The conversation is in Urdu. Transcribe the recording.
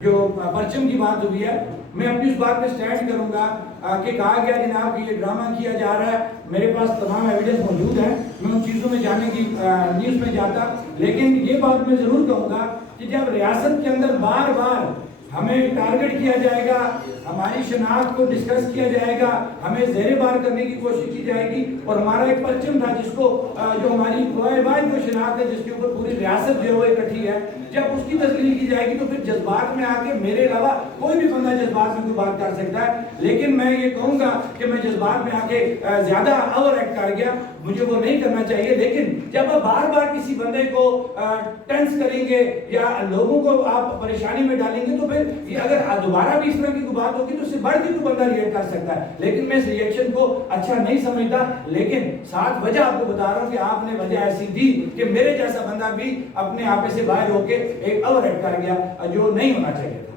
جو پرچم کی بات ہوئی ہے، میں اپنی اس بات پہ سٹینڈ کروں گا کہ کہا گیا جناب کہ یہ ڈرامہ کیا جا رہا ہے. میرے پاس تمام ایویڈنس موجود ہیں، میں ان چیزوں میں جانے کی نیوز میں جاتا، لیکن یہ بات میں ضرور کہوں گا کہ جب ریاست کے اندر بار بار ہمیں ٹارگٹ کیا جائے گا، ہماری شناخت کو ڈسکس کیا جائے گا، ہمیں زیر بار کرنے کی کوشش کی جائے گی، اور ہمارا ایک پرچم تھا جس کو جو ہماری واحد کو شناخت ہے جس کے اوپر پوری ریاست جو ہے وہ اکٹھی ہے، جب اس کی تسلیل کی جائے گی تو پھر جذبات میں آ کے میرے علاوہ کوئی بھی بندہ جذبات میں کوئی بات کر سکتا ہے. لیکن میں یہ کہوں گا کہ میں جذبات میں آ کے زیادہ اوور ایکٹ کر گیا، مجھے وہ نہیں کرنا چاہیے. لیکن جب آپ بار بار کسی بندے کو ٹینس کریں گے یا لوگوں کو آپ پریشانی میں ڈالیں گے تو پھر یہ اگر دوبارہ بھی اس طرح کی کوئی بات ہوگی تو اس سے بڑھ کے کوئی بندہ ریئیکٹ کر سکتا ہے. لیکن میں اس ریئیکشن کو اچھا نہیں سمجھتا، لیکن ساتھ وجہ آپ کو بتا رہا ہوں کہ آپ نے وجہ ایسی دی کہ میرے جیسا بندہ بھی اپنے آپ سے باہر ہو کے ایک اوور ایکٹ کر گیا جو نہیں ہونا چاہیے تھا.